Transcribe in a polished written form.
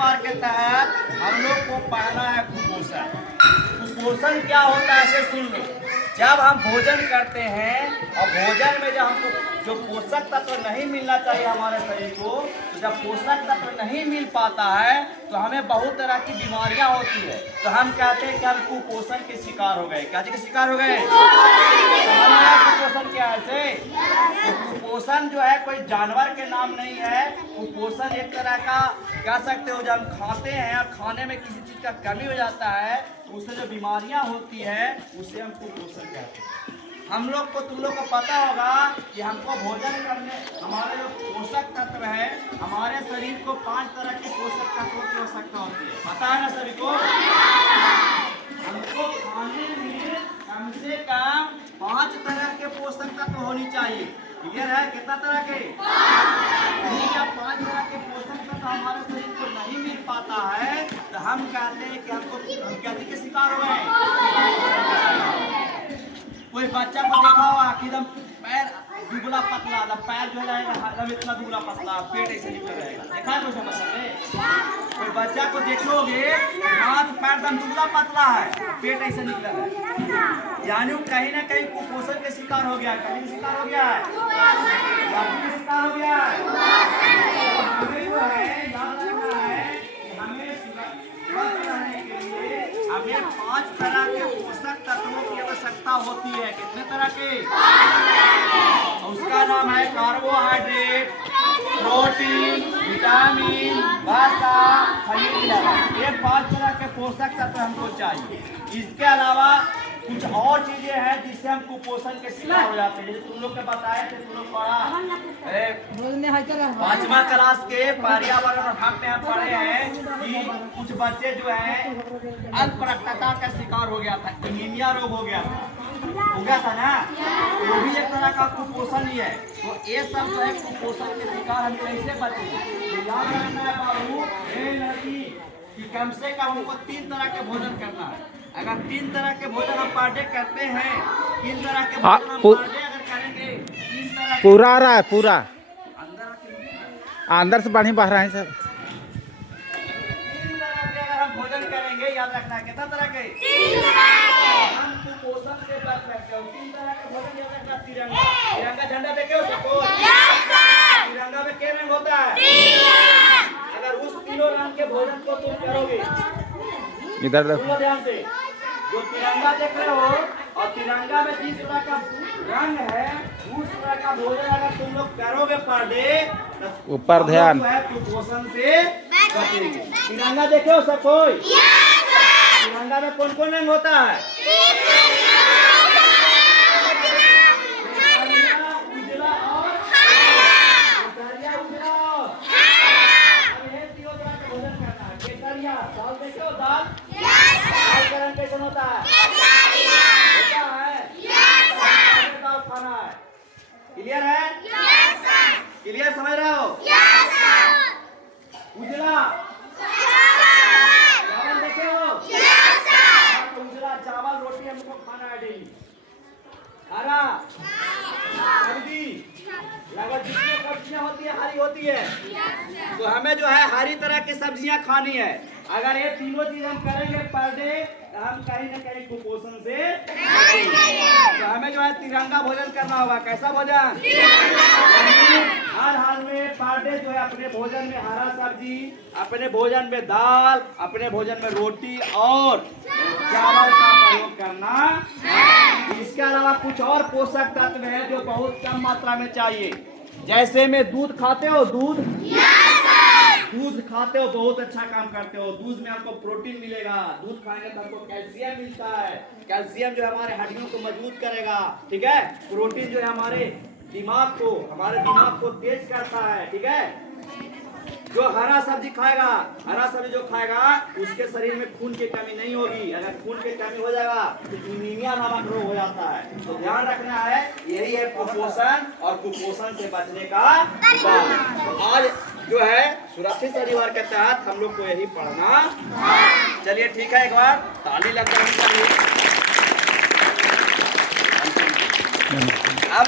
शनिवार के तहत हम लोग को पढ़ना है कुपोषण। कुपोषण क्या होता है इसे सुन लो। जब हम भोजन करते हैं और भोजन में जब हमको जो पोषक तत्व नहीं मिलना चाहिए हमारे शरीर को, तो जब पोषक तत्व नहीं मिल पाता है तो हमें बहुत तरह की बीमारियां होती है। तो हम कहते हैं कि हम कुपोषण के शिकार हो गए। क्या जी के शिकार हो गए? कुपोषण क्या है? तो कुपोषण जो है कोई जानवर के नाम नहीं है। कुपोषण एक तरह का कह सकते हो, जब हम खाते हैं और खाने में किसी चीज का कमी हो जाता है तो उससे जो बीमारियां होती है उसे हम कुपोषण कहते हैं। हम लोग को तुम लोग को पता होगा कि हमको भोजन करने हमारे जो पोषक तत्व है, हमारे शरीर को 5 तरह के पोषक तत्वों की आवश्यकता होती है। पता है ना सभी को? हमको खाने में कम से कम 5 तरह के पोषक तत्व होनी चाहिए। क्लियर है? कितना तरह के? जब 5 तरह के पोषक तत्व हमारे शरीर को नहीं मिल पाता है तो हम कहते हैं कि हम क्या के शिकार हो गए। कोई बच्चा को देखा होगा कि एकदम पैर दुबला पतला, पैर जो रहेगा एकदम इतना दुबला पतला, पेट ऐसे निकल रहेगा। देखा है कोई बच्चा ने? कोई बच्चा को देखोगे हाथ पैर एकदम दुबला पतला है, पेट ऐसे निकल है, यानी कहीं ना कहीं कुपोषण के शिकार हो गया। कहीं शिकार हो गया है, शिकार हो गया है। हमें जो है याद रखना है कि हमें स्वस्थ रहने के लिए हमें 5 तरह के पोषक तत्वों की आवश्यकता होती है। कितने तरह के? उसका नाम है कार्बोहाइड्रेट, प्रोटीन, विटामिन, वसा, खनिज। ये 5 तरह के पोषक तत्व हमको चाहिए। इसके अलावा कुछ और चीजें हैं जिससे हम कुपोषण के शिकार हो जाते हैं। जैसे तुम लोग के बताए थे, तुम लोग पढ़ा 5वां क्लास के पर्यावरण और भाग में हम पढ़े हैं कि कुछ बच्चे जो है अल्परक्तता का शिकार हो गया था, एनीमिया रोग हो गया था ना। वो भी एक तरह का कुपोषण ही है। तो ये सब जो है कुपोषण के शिकार हम कैसे बचे? याद रखना है बाबू लड़की कि कम से कम हमको 3 तरह के भोजन करना है। अगर 3 तरह के भोजन हम पर डे करते हैं, 3 तरह के भोजन हम पर डे अगर करेंगे, 3 तरह पूरा आ रहा है, पूरा अंदर अंदर से पानी बह रहा है सर। 3 तरह के अगर हम भोजन करेंगे, याद रखना है कितना तरह के? 3 तरह। हम कुपोषण से बच सकते हो। 3 तरह के भोजन याद रखना। तिरंगा झंडा देखे हो सबको? तिरंगा में क्या रंग होता है? अगर उस 3 रंग के भोजन को तुम करोगे, इधर ध्यान से, जो तिरंगा देख रहे हो और तिरंगा में जिस तरह का रंग है उस तरह का भोजन अगर तुम लोग करोगे पर डे, ऊपर ध्यान, कुपोषण से बचेंगे। तिरंगा देखे हो सब कोई? तिरंगा में कौन कौन रंग होता है? उजला और केसरिया। उजला और ये 3 तरह का भोजन करना है। केसरिया दाल देखे हो? दाल का रंग कैसा होता है? होता है। दाल खाना है। क्लियर है? क्लियर समझ रहे हो? उजला चावल देखे हो? उजला चावल रोटी हमको खाना है डेली। हरा सब्जी लगभग जितनी सब्जियां होती है हरी होती है, तो हमें जो है हरी तरह की सब्जियां खानी है। अगर ये तीनों चीज हम करेंगे पर डे तो हम कहीं न कहीं कुपोषण से तो हमें जो है तिरंगा भोजन करना होगा। कैसा भोजन? हर हाल में पर डे जो है अपने भोजन में हरा सब्जी, अपने भोजन में दाल, अपने भोजन में रोटी और चावल का प्रयोग करना। इसके अलावा कुछ और पोषक तत्व है जो बहुत कम मात्रा में चाहिए। जैसे में दूध खाते हो? दूध दूध खाते हो, बहुत अच्छा काम करते हो। दूध में आपको प्रोटीन मिलेगा। दूध खाएंगे तो आपको कैल्शियम मिलता है। कैल्शियम जो है हमारे हड्डियों को मजबूत करेगा। ठीक है? प्रोटीन जो है हमारे दिमाग को तेज करता है। ठीक है? जो हरा सब्जी खाएगा, हरा सब्जी जो खाएगा उसके शरीर में खून की कमी नहीं होगी। अगर खून की कमी हो जाएगा तो एनीमिया नामक रोग हो जाता है। तो ध्यान रखना है, यही है कुपोषण और कुपोषण से बचने का उपाय। तो आज जो है सुरक्षित शनिवार के तहत हम लोग को यही पढ़ना। चलिए ठीक है, एक बार ताली लग जानी चाहिए। अब